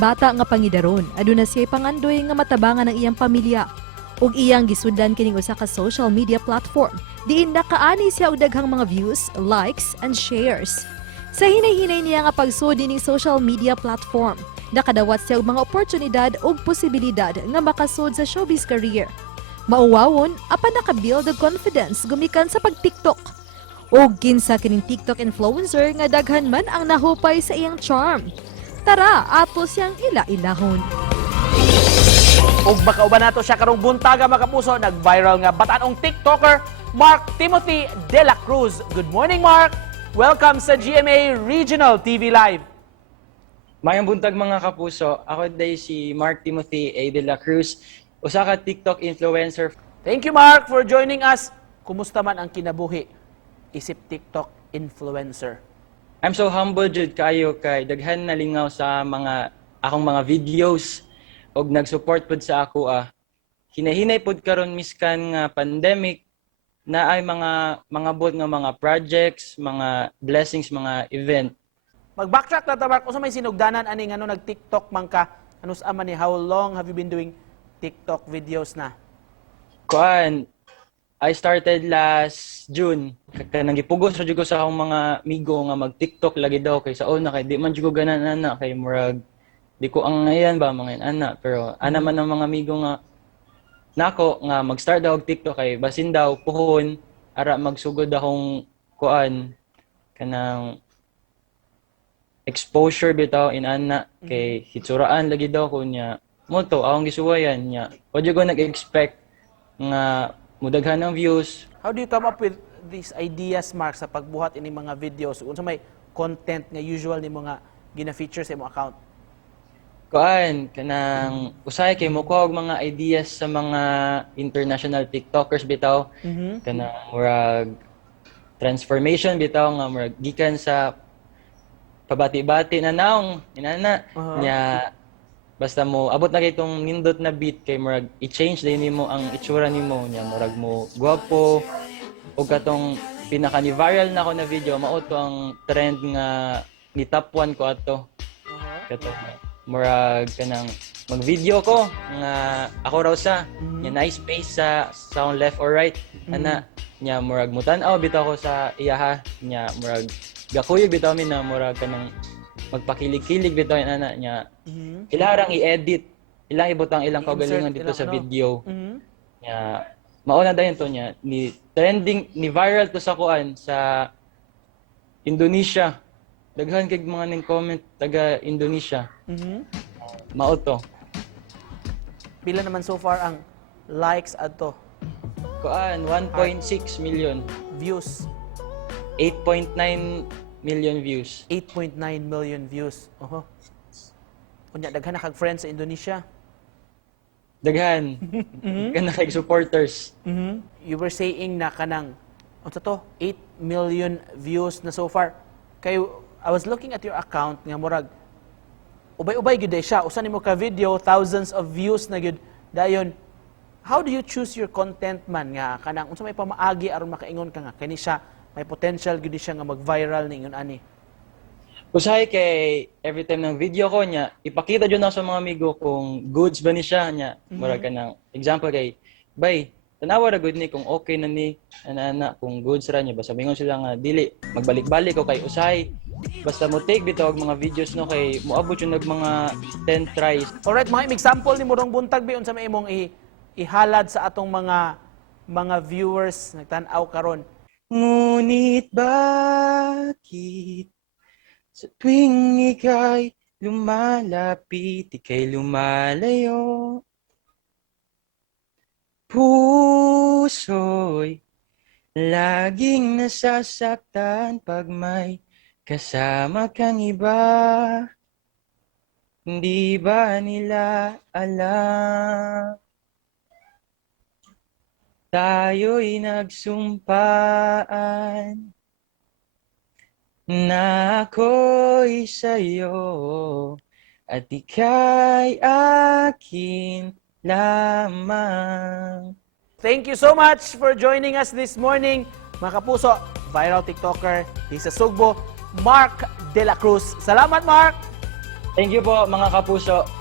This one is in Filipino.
bata nga pangidaron, aduna siya pangandoy nga matabangan ng iyang pamilya. Ug iyang gisundan kining usa ka social media platform, diin nakaani siya og daghang mga views, likes, and shares. Sa hinay-hinay niya nga pagsud ning social media platform, nakadawat siya og mga oportunidad ug posibilidad nga makasud sa showbiz career. Mauwawon, apan nakabuild og confidence gumikan sa pag-TikTok. Og kinsa kining TikTok influencer nga daghan man ang nahupay sa iyang charm. Tara, ato siyang ila-ilahon. Ug makauban nato siya karong buntaga mga kapuso, nag-viral nga batanong TikToker Mark Timothy De La Cruz. Good morning, Mark! Welcome sa GMA Regional TV Live. Mayang buntag mga kapuso, ako day si Mark Timothy A. De La Cruz, usa ka TikTok influencer. Thank you, Mark, for joining us. Kumusta man ang kinabuhi isip TikTok influencer? I'm so humbled jud kayo kay daghan na lingaw sa akong mga videos og nag-support pud sa ako Hinahinay pud karon miskan nga pandemic na ay mga buot nga mga projects, mga blessings, mga event. Mag-backtrack na ta, Mark. Kung sa may sinugdanan, ani nga nag-TikTok man ka, ano sa man ni, how long have you been doing TikTok videos na? I started last June. Kanang gipugos ra jud ko sa akong mga amigo nga mag-TikTok lagi daw kay sa una kay di man jud ko ganan ana kay murag di ko ang ngayon ba mga ana pero ana man ang mga amigo nga nako nga mag-start daw og TikTok kay basin daw puhon ara magsugod akong kanang exposure bitaw in ana kay hitsuraan lagi daw ko niya mo to akong gisuwayan niya wa jud ko nag-expect nga mudaghan ng views. How do you come up with these ideas, Mark, sa pagbuhat ini mga videos? Kung sa may content nga usual ni mga gina-feature sa imong account? Kanang usay kay mo og mga ideas sa mga international TikTokers bitaw. Kanang murag transformation bitaw nga murag gikan sa pabati-bati na naong inana nya basta mo abot na kay itong nindot na beat kay murag i-change din nimo ang itsura nimo nya murag mo gwapo ug katong pinaka ni viral na ako na video mao to ang trend nga ni top 1 ko ato. Katong murag kanang mag-video ko nga ako raw sa nya nice space sa sound left or right ana nya murag mutan-aw bitaw ko sa iyaha nya murag gakuyog bitaw mi na murag kanang magpakilig-kilig bitaw ana nya ilarang i-edit ilang ibutang ilang kaugalingon dito sa video nya mauna dayon to nya ni trending ni viral to sa sa Indonesia daghan kay mga ning comment taga Indonesia mao to Pila naman so far ang likes adto? 1.6 million Views? 8.9 million views 8.9 million views. Unya daghan na kag friends sa Indonesia. daghan kana kay supporters. You were saying na kanang unsa to 8 million views na so far. Kay I was looking at your account nga murag ubay-ubay gyud siya. Usa nimo ka video thousands of views na gyud dayon. How do you choose your content man nga kanang unsa may pamaagi aron makaingon ka nga kani siya may potential gyud siya nga mag-viral ningon ani? Usahay kay every time ng video ko niya, ipakita dyan ako sa mga amigo kung goods ba ni siya niya. Murag ka ng example kay, bay, tanawa ra good ni kung okay na ni, ana kung goods ra niya. Basta mingon sila nga, dili, magbalik-balik ko kay usahay. Basta mo take bitaw mga videos no kay moabot yung mga 10 tries. Alright, mga example ni Murong Buntag ba unsa may imong ihalad sa atong mga viewers nagtan-aw karon? Ngunit bakit sa tuwing ika'y lumalapit, ika'y lumalayo. Puso'y laging nasasaktan pag may kasama kang iba. Hindi ba nila alam? Tayo'y nagsumpaan na ako'y sa'yo at ika'y akin lamang. Thank you so much for joining us this morning. Mga kapuso, viral TikToker, sa Sugbo, Mark De La Cruz. Salamat, Mark! Thank you po mga kapuso.